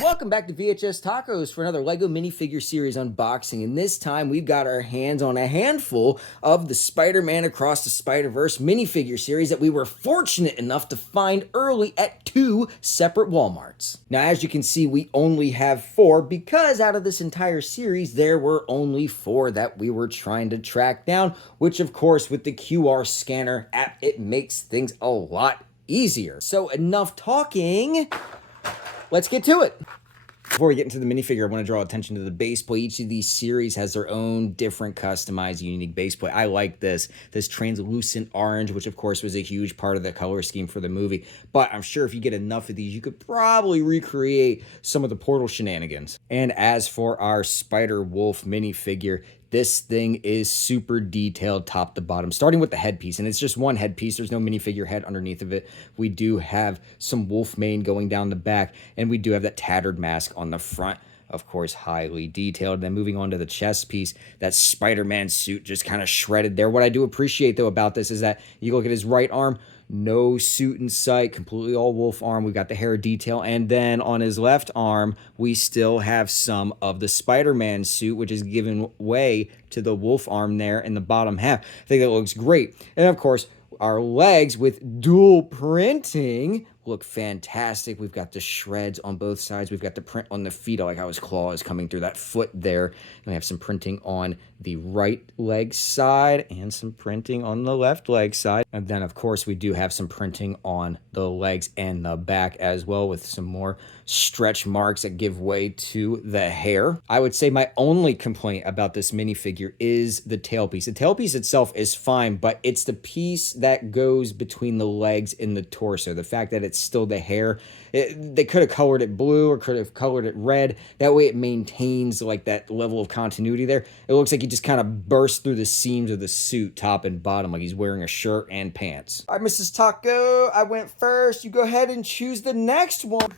Welcome back to VHS Tacos for another LEGO minifigure series unboxing, and this time we've got our hands on a handful of the Spider-Man Across the Spider-Verse minifigure series that we were fortunate enough to find early at 2 separate Walmarts. Now, as you can see, we only have 4 because out of this entire series, there were only 4 that we were trying to track down, which of course, with the QR scanner app, it makes things a lot easier. So enough talking. Let's get to it. Before we get into the minifigure, I want to draw attention to the base plate. Each of these series has their own different customized unique base plate. I like this translucent orange, which of course was a huge part of the color scheme for the movie. But I'm sure if you get enough of these, you could probably recreate some of the Portal shenanigans. And as for our Spider-Wolf minifigure, this thing is super detailed top to bottom, starting with the headpiece. And it's just one headpiece. There's no minifigure head underneath of it. We do have some wolf mane going down the back, and we do have that tattered mask on the front. Of course, highly detailed. Then moving on to the chest piece, that Spider-Man suit just kind of shredded there. What I do appreciate, though, about this is that you look at his right arm, no suit in sight, completely all wolf arm. We've got the hair detail. And then on his left arm, we still have some of the Spider-Man suit, which is given way to the wolf arm there in the bottom half. I think that looks great. And of course, our legs with dual printing look fantastic. We've got the shreds on both sides. We've got the print on the feet. I like how his claw is coming through that foot there. And we have some printing on the right leg side and some printing on the left leg side. And then, of course, we do have some printing on the legs and the back as well, with some more stretch marks that give way to the hair. I would say my only complaint about this minifigure is the tailpiece. The tailpiece itself is fine, but it's the piece that goes between the legs and the torso. The fact that it's still the hair. They could have colored it blue or could have colored it red. That way it maintains like that level of continuity there. It looks like he just kind of burst through the seams of the suit, top and bottom, like he's wearing a shirt and pants. All right, Mrs. Taco, I went first. You go ahead and choose the next one.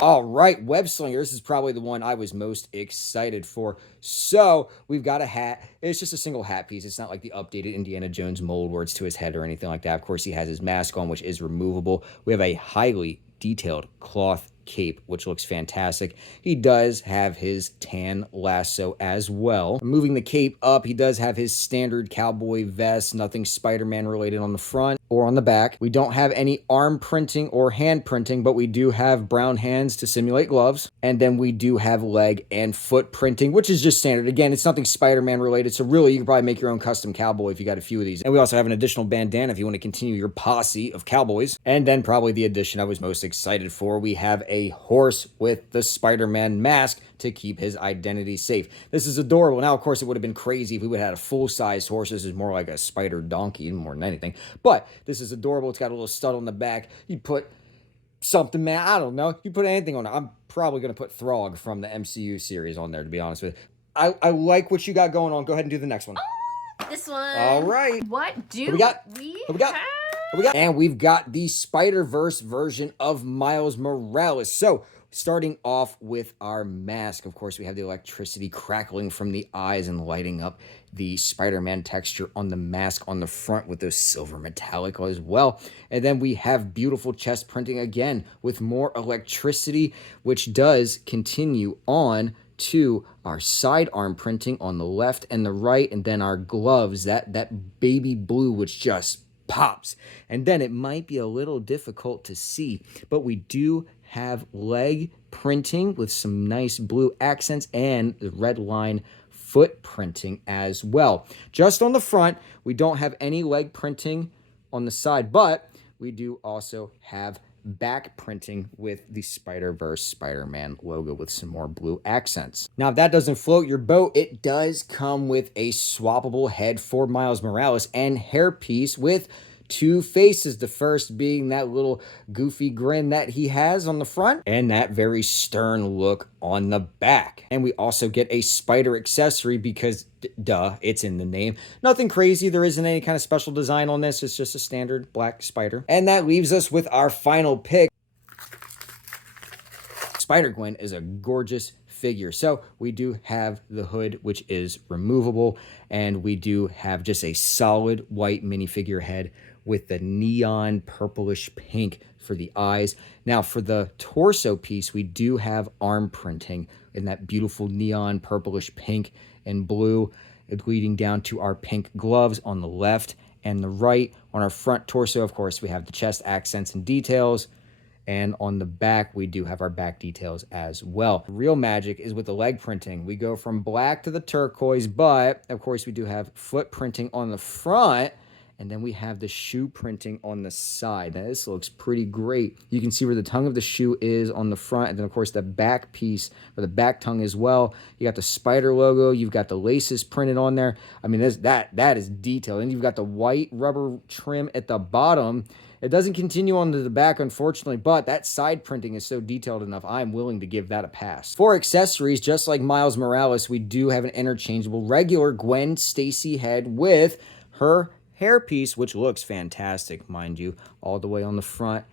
All right, Web Slinger. This is probably the one I was most excited for. So we've got a hat. It's just a single hat piece. It's not like the updated Indiana Jones mold where it's to his head or anything like that. Of course, he has his mask on, which is removable. We have a highly detailed cloth cape, which looks fantastic. He does have his tan lasso as well. Moving the cape up, he does have his standard cowboy vest, nothing Spider-Man related on the front or on the back. We don't have any arm printing or hand printing, but we do have brown hands to simulate gloves. And then we do have leg and foot printing, which is just standard. Again, it's nothing Spider-Man related, so really you can probably make your own custom cowboy if you got a few of these. And we also have an additional bandana if you want to continue your posse of cowboys. And then probably the addition I was most excited for, we have a horse with the Spider-Man mask to keep his identity safe. This is adorable. Now, of course, it would have been crazy if we would have had a full-size horse. This is more like a spider donkey more than anything. But this is adorable. It's got a little stud on the back. You put something, man, I don't know. You put anything on it. I'm probably going to put Throg from the MCU series on there, to be honest with you. I like what you got going on. Go ahead and do the next one. This one. All right. What do we got? have? And we've got the Spider-Verse version of Miles Morales. So, starting off with our mask, of course, we have the electricity crackling from the eyes and lighting up the Spider-Man texture on the mask on the front with those silver metallic as well. And then we have beautiful chest printing again with more electricity, which does continue on to our sidearm printing on the left and the right, and then our gloves, that baby blue, which just pops. And then it might be a little difficult to see, but we do have leg printing with some nice blue accents and the red line foot printing as well. Just on the front, we don't have any leg printing on the side, but we do also have back printing with the Spider-Verse Spider-Man logo with some more blue accents. Now, if that doesn't float your boat, it does come with a swappable head for Miles Morales and hairpiece with two faces. The first being that little goofy grin that he has on the front and that very stern look on the back. And we also get a spider accessory because duh, it's in the name. Nothing crazy. There isn't any kind of special design on this. It's just a standard black spider. And that leaves us with our final pick. Spider-Gwen is a gorgeous figure. So we do have the hood, which is removable, and we do have just a solid white minifigure head with the neon purplish pink for the eyes. Now for the torso piece, we do have arm printing in that beautiful neon purplish pink and blue, leading down to our pink gloves on the left and the right. On our front torso, of course, we have the chest accents and details. And on the back, we do have our back details as well. Real magic is with the leg printing. We go from black to the turquoise, but of course we do have foot printing on the front, and then we have the shoe printing on the side. Now this looks pretty great. You can see where the tongue of the shoe is on the front, and then of course the back piece, or the back tongue as well. You got the spider logo, you've got the laces printed on there. I mean, that is detailed. And you've got the white rubber trim at the bottom. It doesn't continue onto the back, unfortunately, but that side printing is so detailed enough, I'm willing to give that a pass. For accessories, just like Miles Morales, we do have an interchangeable regular Gwen Stacy head with her hairpiece, which looks fantastic, mind you, all the way on the front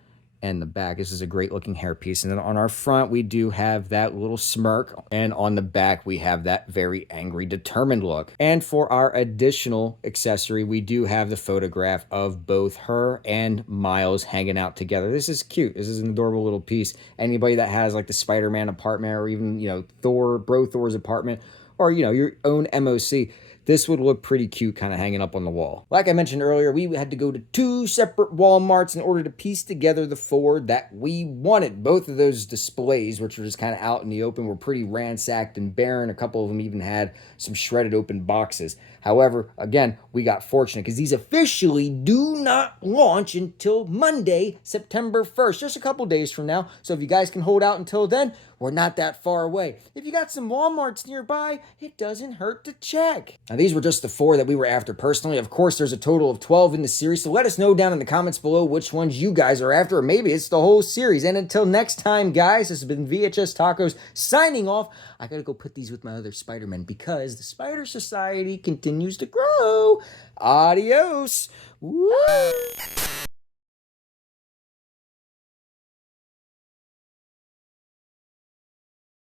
and the back. This is a great looking hairpiece. And then on our front, we do have that little smirk. And on the back, we have that very angry, determined look. And for our additional accessory, we do have the photograph of both her and Miles hanging out together. This is cute. This is an adorable little piece. Anybody that has like the Spider-Man apartment, or even, Thor's apartment, or, your own MOC, this would look pretty cute kind of hanging up on the wall. Like I mentioned earlier, we had to go to 2 separate Walmarts in order to piece together the 4 that we wanted. Both of those displays, which were just kind of out in the open, were pretty ransacked and barren. A couple of them even had some shredded open boxes. However, again, we got fortunate because these officially do not launch until Monday, September 1st, just a couple days from now. So if you guys can hold out until then, we're not that far away. If you got some Walmarts nearby, it doesn't hurt to check. Now, these were just the 4 that we were after personally. Of course, there's a total of 12 in the series, so let us know down in the comments below which ones you guys are after, or maybe it's the whole series. And until next time, guys, this has been VHS Tacos signing off. I gotta go put these with my other Spider-Men because the Spider Society continues to grow. Adios. Woo!